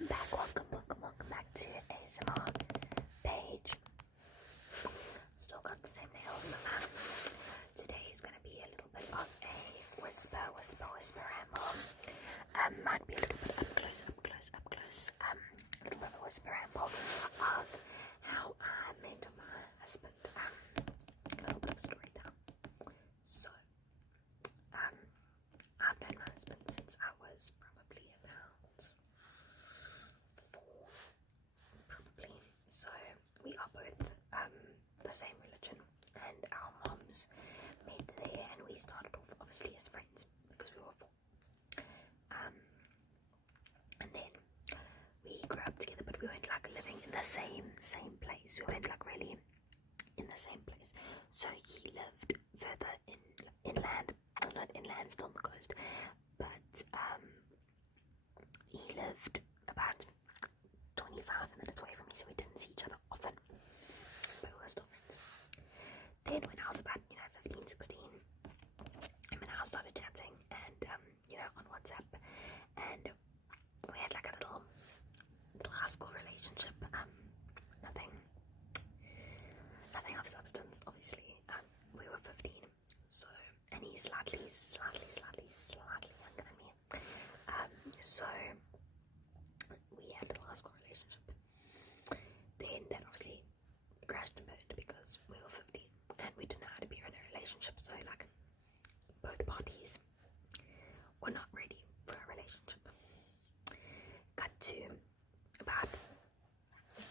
welcome back to ASMR page. Still got the same nails. Today is going to be a little bit of a whisper ramble. Might be a little bit up close. A little bit of a whisper ramble of how I met my husband. A little bit of story time. So, I've known my husband since I was probably about 4, probably. So we are both the same religion, and our moms met there, and we started off obviously as friends because we were 4. And then we grew up together, but we weren't like living in the same place. We weren't like really in the same place. So he lived further inland, not inland, still on the coast, but he lived about 25 minutes away from me, so we didn't see each other often, but we were still friends. Then when I was about 15, 16, him and I started chatting, and on WhatsApp, and we had like a little high school relationship. Nothing of substance, obviously. We were 15, so, and he's slightly younger than me. So we had a little high school relationship. Then that obviously crashed and burned because we were 15 and we didn't know how to be in a relationship. So like both parties were not ready for a relationship. Cut to about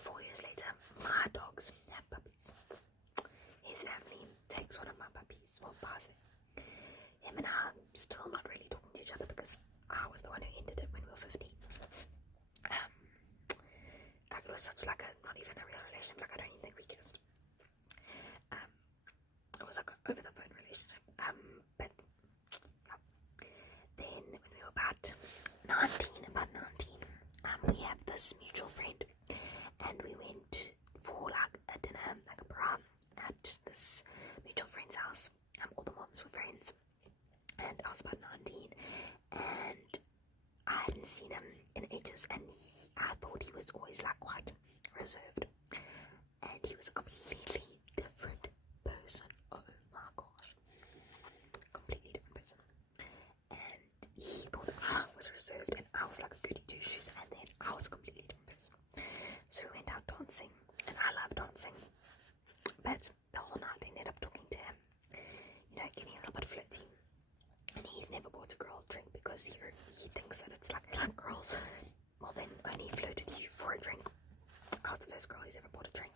4 years later, my dogs have puppies. His family takes one of my puppies, well, buys it. Him and I are still not really talking to each other because I was the one who ended it when we were 15. It was such like not even a real relationship. Like I don't even think we kissed. It was like an over the phone relationship. But yeah. Then when we were about 19, we have this mutual friend, and we went for like a dinner, like a bra, at this mutual friend's house. All the moms were friends, and I was about 19, and I hadn't seen him in ages, and I thought he was always like quite reserved, and he was a completely different person. Oh my gosh, completely different person. And he thought I was reserved, and I was like a goody two shoes, and then I was a completely different person. So we went out dancing, and I love dancing, but the whole night I ended up talking to him, getting a little bit flirty. And he's never bought a girl a drink because he thinks that it's like girls will then only flirt with you for a drink. I was the first girl he's ever bought a drink.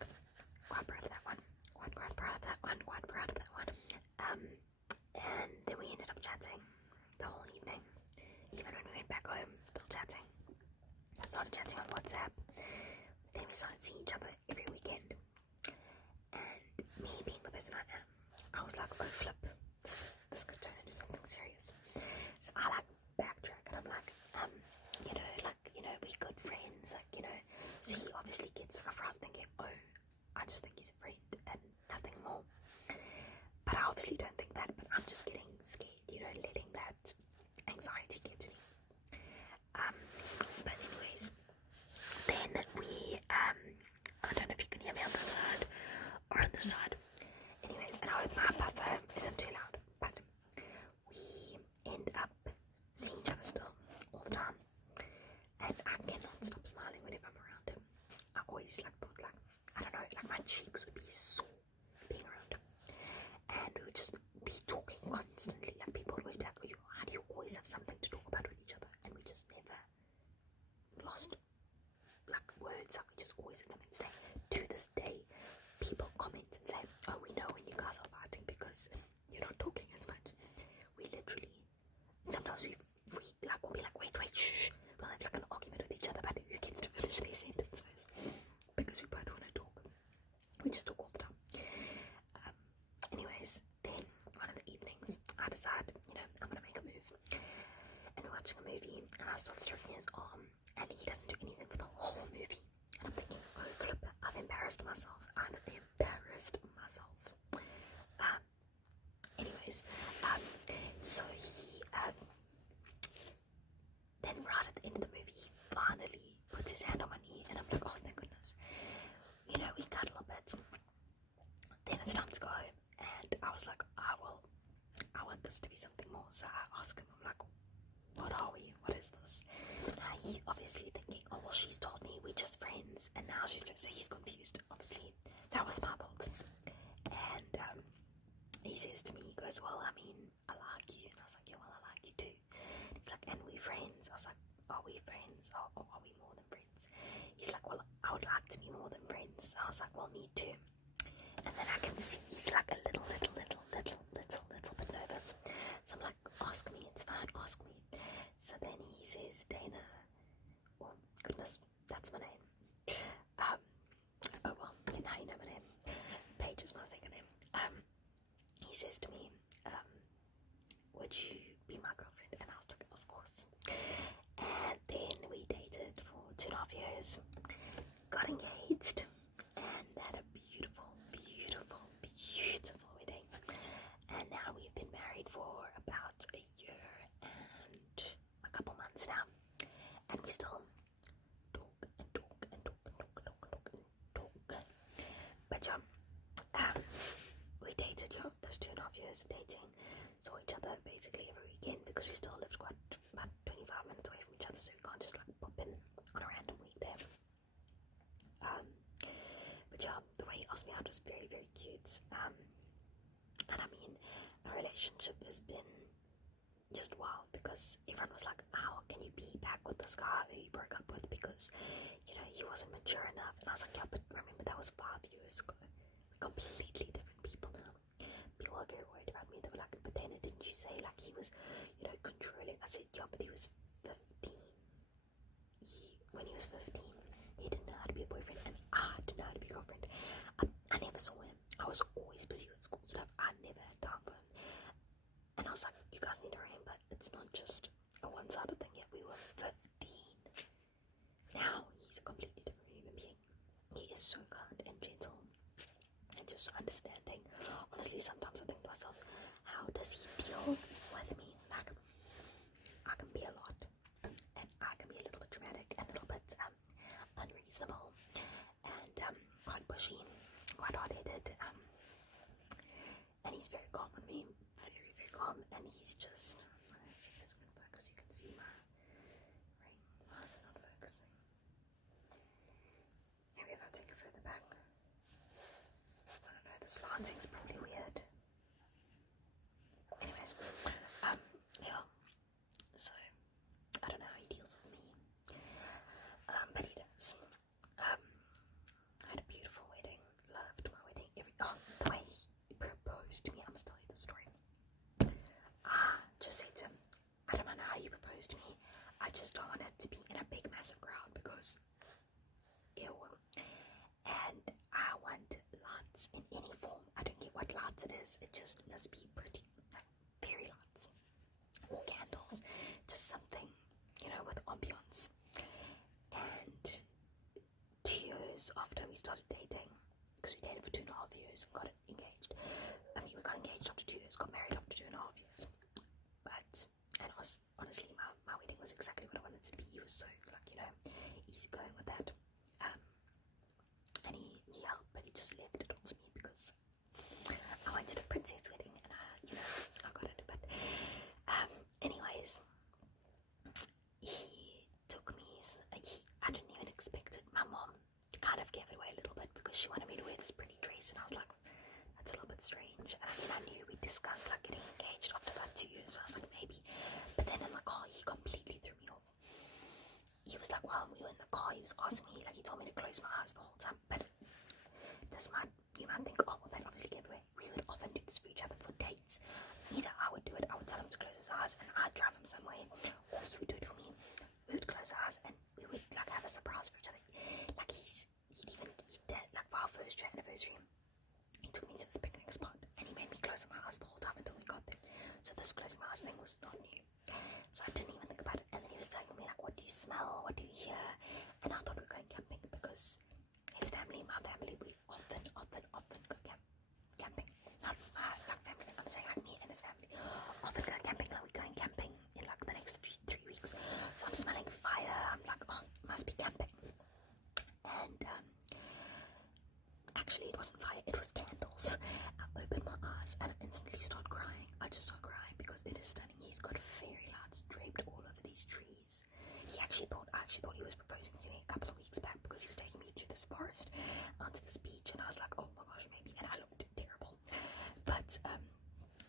Quite proud of that one. And then we ended up chatting the whole evening. Even when we went back home, still chatting. I started chatting on WhatsApp. Then we started seeing each other every weekend. And me being the person I am, I was like, oh flip, this could turn into something serious. So I like backtrack, and I'm like, we good friends, so he obviously gets like a fright thinking, oh, I just think he's a friend and nothing more. But I obviously don't think that, but I'm just getting scared, letting that anxiety get to me. But anyways, then we, I don't know if you can hear me on the side or on the side. Anyways, and I hope my buffer isn't too loud, but we end up seeing each other still all the time, and I cannot stop smiling whenever I'm around him. I always thought I don't know, my cheeks would be sore being around him, and we would just be talking constantly. Like people would always be like, oh, how do you always have something to talk about with each other? And we just never lost words. We just always had something to say. To this day, people comment and say, oh, we know when you guys are fighting because you're not talking as much. We literally, sometimes we'll be like, wait, shh. We'll have like an argument with each other about who gets to finish their sentence first, because we both want to talk. We just talk all the time. Anyways, then one of the evenings, I decide, I'm gonna make a move, and we're watching a movie, and I start stroking his arm, and he doesn't do anything for the whole movie. And I'm thinking, oh flip, I've embarrassed myself. Anyways, so he, then right at the end of the movie, he finally puts his hand on my knee, and I'm like, oh, thank goodness. You know, we cuddle a bit. Then it's time to go home, and I was like, I want this to be something more. So I asked him, I'm like, what are we? What is this? Now he's obviously thinking, oh well, she's told me we're just friends, and now so he's confused. Obviously, that was my fault. And he says to me, he goes, well, I mean, I like you, and I was like, yeah, well, I like you too. And he's like, and we friends? I was like, are we friends? Or are we more than friends? He's like, well, I would like to be more than friends. So I was like, well, me too. And then I can see he's like a little bit nervous. So I'm like, ask me, it's fine, ask me. So then he says, Dana, oh goodness, that's my name. Oh well, now you know my name. Paige is my second name. He says to me, would you be my girlfriend? And I was like, of course. And then we dated for 2.5 years, got engaged, and had a beautiful wedding. And now we've been married for about a year and a couple months now, and we still talk. But we dated those 2.5 years of dating, saw each other basically every weekend because we still lived quite about 25 minutes away from each other, so we can't just like pop in on a random weekday. But the way he asked me out was very cute. And I mean, our relationship has been just wild because everyone was like, how can you be back with this guy who you broke up with because, you know, he wasn't mature enough? And I was like, yeah, but remember that was 5 years ago. We're completely different people now. People are very worried about me. They were like, but then didn't you say like he was, you know, controlling? I said, yeah, but he was 15. When he was 15, he didn't know how to be a boyfriend, and I didn't know how to be a girlfriend. I never saw him. I was always busy with school stuff. I never had time for him. And I was like, you guys need to remember, it's not just a one-sided thing yet. We were 15. Now he's a completely different human being. He is so kind and gentle and just so understanding. Honestly, sometimes I think to myself, how does he deal with me? Like, I can be a lot, and I can be a little bit dramatic and a little bit unreasonable and quite pushy, quite hard-headed, and he's very calm with me, very calm, and he's just, let's see if this is going to focus. You can see my ring. Why is it not focusing? Maybe if I take it further back. I don't know, this lighting's probably weird. Anyways, yeah, so I don't know how he deals with me, but he does. I had a beautiful wedding, loved my wedding. The way he proposed to me, I must tell you the story. I just said to him, I don't know how you proposed to me, I just don't want it to be in a big massive crowd because ew, and I want lights in any form. I don't care what lights it is, it just must be pretty, like fairy lights or candles, just something, you know, with ambiance. And 2 years after we started dating, because we dated for 2.5 years and got engaged. I mean, we got engaged after 2 years, got married after 2.5 years. And honestly, my wedding was exactly what I wanted it to be. He was so, like, you know, easygoing with that. And he helped, but he just left it all to me because I wanted a princess wedding, and I got it. But anyways, he took me. I didn't even expect it. My mom kind of gave it away a little bit because she wanted me to wear this pretty dress, and I was like, that's a little bit strange. And I mean, I knew we discussed like getting engaged after about 2 years, so I was like, maybe. But then in the car, he completely threw me off. He was like, while we were in the car, he was asking me, like, he told me to close my eyes the whole time. But you might think, oh well, that obviously gave away. We would often do this for each other for dates. Either I would do it, I would tell him to close his eyes and I'd drive him somewhere, or he would do it for me. We would close our eyes and we would like have a surprise for each other. Like he did, like for our first year anniversary, he took me to this picnic spot and he made me close my eyes the whole time until we got there. So this closing my eyes thing was not new. So I didn't even think about it. And then he was telling me like, what do you smell? What do you hear? And I thought we were going camping because instantly start crying. I just start crying because it is stunning. He's got fairy lights draped all over these trees. I actually thought he was proposing to me a couple of weeks back because he was taking me through this forest onto this beach, and I was like, oh my gosh, maybe. And I looked terrible. But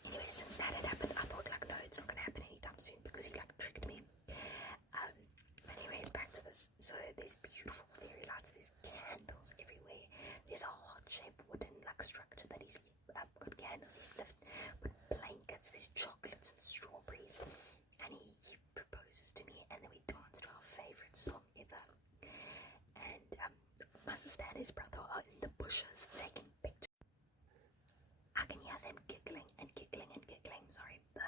anyway, since that had happened, I thought like, no, it's not gonna happen anytime soon because he like tricked me. Anyways, back to this. So there's beautiful fairy lights. There's candles everywhere. There's a heart-shaped wooden like structure that he's got candles. He's left with blankets. There's chocolates and strawberries. And he proposes to me, and then we dance to our favorite song ever. And my sister and his brother are in the bushes taking pictures. I can hear them giggling and giggling and giggling. Sorry, the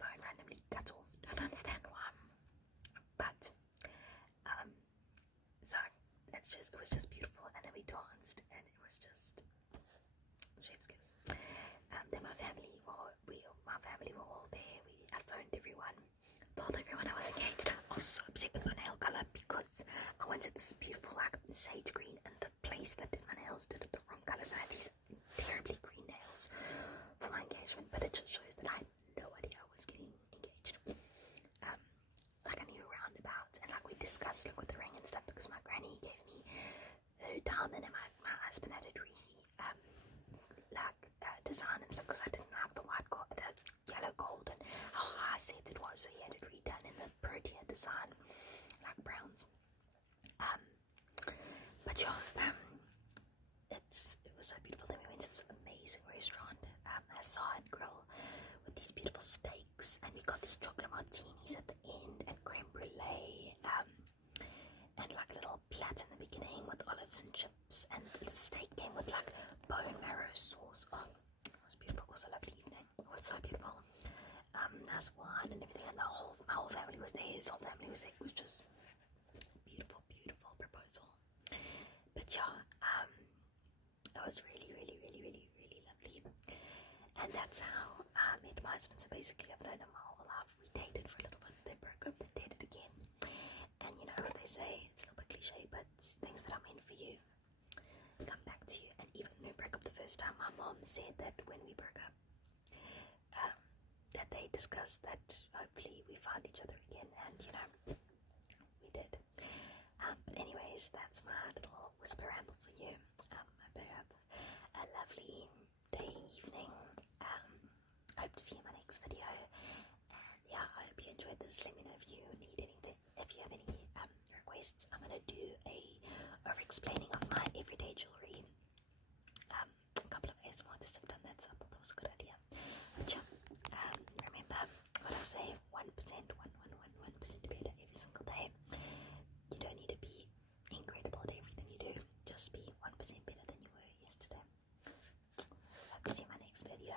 phone randomly cut off. Don't understand why. But so it was just beautiful, and then we danced, and it was just chef's kiss. Then my family were all there. I phoned everyone, told everyone I was engaged. I was so upset with my nail color because I wanted this beautiful like sage green, and the place that did my nails did it the wrong color, so I had these terribly green nails for my engagement. But it just shows that I had no idea I was getting engaged. Like I knew roundabouts, and like we discussed like with the ring and stuff, because my granny gave me her diamond, and my husband had it really design and stuff, because I didn't have the white gold, the yellow gold, and how high set it was, so he had it redone in the protea design, like browns. But yeah, it was so beautiful. Then we went to this amazing restaurant, Hassan Grill, with these beautiful steaks, and we got these chocolate martinis at the end, and creme brulee, and like a little plat in the beginning with olives and chips, and the steak came with like bone marrow sauce. Oh, it was beautiful. It was a lovely evening. It was so beautiful. Nice wine and everything, and my whole family was there. His whole family was there. It was just beautiful, beautiful proposal. But yeah, it was really, really, really, really, really lovely. And that's how I met my husband. So basically, I've known him my whole life. We dated for a little bit, they broke up, they dated again. And you know what they say, it's a little bit cliche, but things that are meant for you come back to you. And even when we broke up the first time, my mom said that when we broke up, that they discussed that hopefully we found each other again, and you know, we did. But anyways, that's my little whisper ramble for you. I hope you have a lovely day, evening. I hope to see you in my next video. And yeah, I hope you enjoyed this. Let me know if you need anything, if you have any requests. I'm gonna do a over-explaining of my everyday jewelry. A couple of ASMR artists have done that, so I thought that was a good idea. But yeah, remember what I say: 1%, 1% better every single day. You don't need to be incredible at everything you do. Just be 1% better than you were yesterday. Hope to see you in my next video.